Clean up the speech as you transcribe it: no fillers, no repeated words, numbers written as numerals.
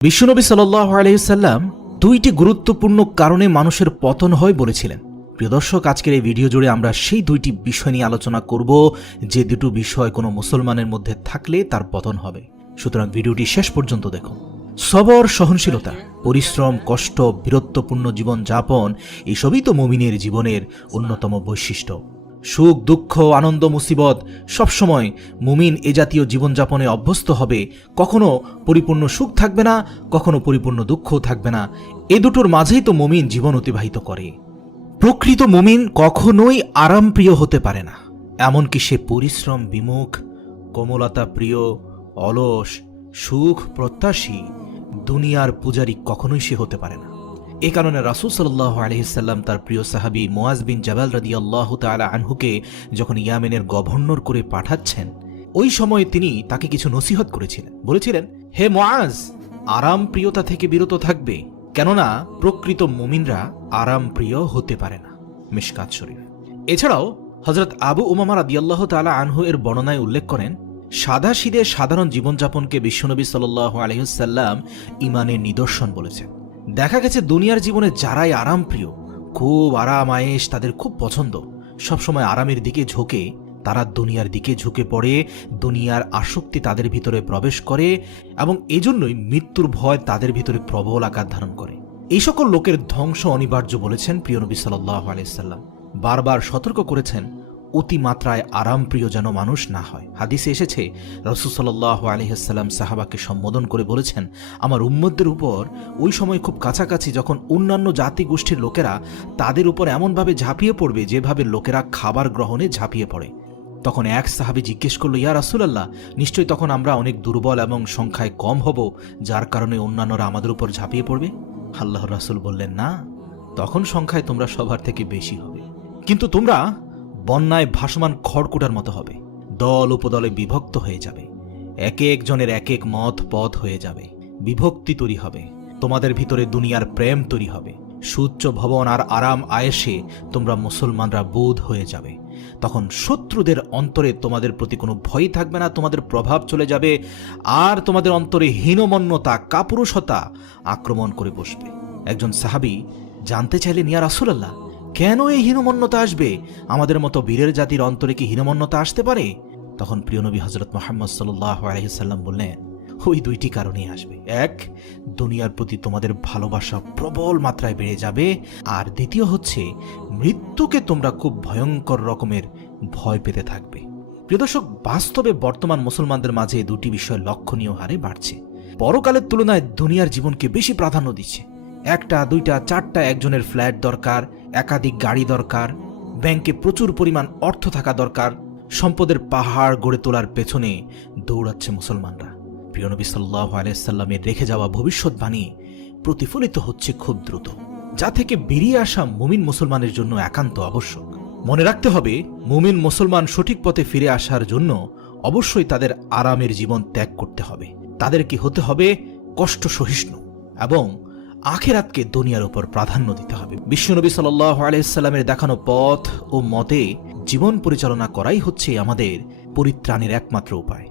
বিশ্বনবী সাল্লাল্লাহু আলাইহি সাল্লাম দুইটি গুরুত্বপূর্ণ কারণে মানুষের পতন হয় বলেছিলেন। প্রিয় দর্শক, আজকের এই ভিডিও জুড়ে আমরা সেই দুইটি বিষয় নিয়ে আলোচনা করব, যে দুটো বিষয় কোনো মুসলমানের মধ্যে থাকলে তার পতন হবে। সুতরাং ভিডিওটি শেষ পর্যন্ত দেখুন। সবর, সহনশীলতা, পরিশ্রম, কষ্ট, বীরত্বপূর্ণ জীবন যাপন, এসবই তো মুমিনের জীবনের অন্যতম বৈশিষ্ট্য। সুখ, দুঃখ, আনন্দ, মুসিবত, সবসময় মুমিন এ জাতীয় জীবনযাপনে অভ্যস্ত হবে। কখনো পরিপূর্ণ সুখ থাকবে না, কখনো পরিপূর্ণ দুঃখও থাকবে না। এ দুটোর মাঝেই তো মুমিন জীবন অতিবাহিত করে। প্রকৃত মুমিন কখনোই আরামপ্রিয় হতে পারে না। এমনকি সে পরিশ্রম বিমুখ, কোমলতা প্রিয়, অলস, সুখ প্রত্যাশী, দুনিয়ার পূজারী কখনোই সে হতে পারে না। এ কারণে রাসূল সাল্লাল্লাহু আলাইহি সাল্লাম তার প্রিয় সাহাবী মুআজ বিন জাবাল রাদিয়াল্লাহু তাআলা আনহুকে যখন ইয়ামেনের গভর্নর করে পাঠাচ্ছেন, ওই সময়ে তিনি তাকে কিছু নসিহত করেছিলেন। বলেছিলেন, হে মুআজ, আরাম প্রিয়তা থেকে বিরত থাকবে, কেননা প্রকৃত মুমিনরা আরাম প্রিয় হতে পারে না। মিশকাত শরীফ। এছাড়াও হযরত আবু উমামা রাদিয়াল্লাহু তাআলা আনহু এর বর্ণনায় উল্লেখ করেন, সাদাসিধে সাধারণ জীবনযাপনকে বিশ্বনবী সাল্লাল্লাহু আলাইহি সাল্লাম ঈমানের নিদর্শন বলেছেন। দেখা গেছে দুনিয়ার জীবনে যারাই আরাম প্রিয়, খুব আরাম আয়েশ তাদের খুব পছন্দ, সবসময় আরামের দিকে ঝোঁকে, তারা দুনিয়ার দিকে ঝুঁকে পড়ে, দুনিয়ার আসক্তি তাদের ভিতরে প্রবেশ করে এবং এজন্যই মৃত্যুর ভয় তাদের ভিতরে প্রবল আকার ধারণ করে। এই সকল লোকের ধ্বংস অনিবার্য বলেছেন প্রিয় নবী সাল্লাল্লাহু আলাইহি সাল্লাম। বারবার সতর্ক করেছেন অতিমাত্রায় আরামপ্রিয় যেন মানুষ না হয়। হাদিসে এসেছে, রাসূল সাল্লাল্লাহু আলাইহি সাল্লাম সাহাবাকে সম্বোধন করে বলেছেন, আমার উম্মতদের উপর ওই সময় খুব কাছাকাছি যখন অন্যান্য জাতি গোষ্ঠীর লোকেরা তাদের উপর এমনভাবে ঝাঁপিয়ে পড়বে যেভাবে লোকেরা খাবার গ্রহণে ঝাঁপিয়ে পড়ে। তখন এক সাহাবী জিজ্ঞেস করল, ইয়া রাসূলুল্লাহ, নিশ্চয়ই তখন আমরা অনেক দুর্বল এবং সংখ্যায় কম হব, যার কারণে অন্যান্যরা আমাদের উপর ঝাঁপিয়ে পড়বে? আল্লাহর রাসূল বললেন, না, তখন সংখ্যায় তোমরা সবার থেকে বেশি হবে, কিন্তু তোমরা বন্যায় ভাসমান খড়কুটার মতো হবে। দল উপদলে বিভক্ত হয়ে যাবে, এক একজনের এক এক মত পথ হয়ে যাবে, বিভক্তি তৈরি হবে, তোমাদের ভিতরে দুনিয়ার প্রেম তৈরি হবে, সুউচ্চ ভবন আর আরাম আয়েশে তোমরা মুসলমানরা বোধ হয়ে যাবে। তখন শত্রুদের অন্তরে তোমাদের প্রতি কোনো ভয় থাকবে না, তোমাদের প্রভাব চলে যাবে, আর তোমাদের অন্তরে হীনমন্যতা, কাপুরুষতা আক্রমণ করে বসবে। একজন সাহাবী জানতে চাইলেন, ইয়া রাসূলুল্লাহ, কেন এই হীনমন্যতা আসবে? আমাদের মতো বীরের জাতির অন্তরে কি হীনমন্যতা আসতে পারে? তখন প্রিয় নবী হযরত মুহাম্মদ সাল্লাল্লাহু আলাইহি সাল্লাম বললেন, ওই দুইটি কারণেই আসবে। এক, দুনিয়ার প্রতি তোমাদের ভালোবাসা প্রবল মাত্রায় বেড়ে যাবে, আর দ্বিতীয় হচ্ছে মৃত্যুকে তোমরা খুব ভয়ঙ্কর রকমের ভয় পেতে থাকবে। প্রিয় দর্শক, বাস্তবে বর্তমান মুসলমানদের মাঝে দুটি বিষয় লক্ষণীয় হারে বাড়ছে। পরকালের তুলনায় দুনিয়ার জীবনকে বেশি প্রাধান্য দিচ্ছে। একটা, দুইটা, চারটা একজনের ফ্ল্যাট দরকার, একাধিক গাড়ি দরকার, ব্যাংকে প্রচুর পরিমাণ অর্থ থাকা দরকার, সম্পদের পাহাড় গড়ে তোলার পেছনে দৌড়াচ্ছে মুসলমানরা। প্রিয় নবী সাল্লাল্লাহু আলাইহি সাল্লামের রেখে যাওয়া ভবিষ্যৎবাণী প্রতিফলিত হচ্ছে খুব দ্রুত, যা থেকে বেরিয়ে আসা মুমিন মুসলমানের জন্য একান্ত আবশ্যক। মনে রাখতে হবে, মুমিন মুসলমান সঠিক পথে ফিরে আসার জন্য অবশ্যই তাদের আরামের জীবন ত্যাগ করতে হবে। তাদেরকে হতে হবে কষ্ট সহিষ্ণু এবং আখিরাতকে দুনিয়ার উপর প্রাধান্য দিতে হবে। বিশ্বনবী সাল্লাল্লাহু আলাইহি সাল্লামের দেখানো পথ ও মতে জীবন পরিচালনা করাই হচ্ছে আমাদের পরিত্রাণের একমাত্র উপায়।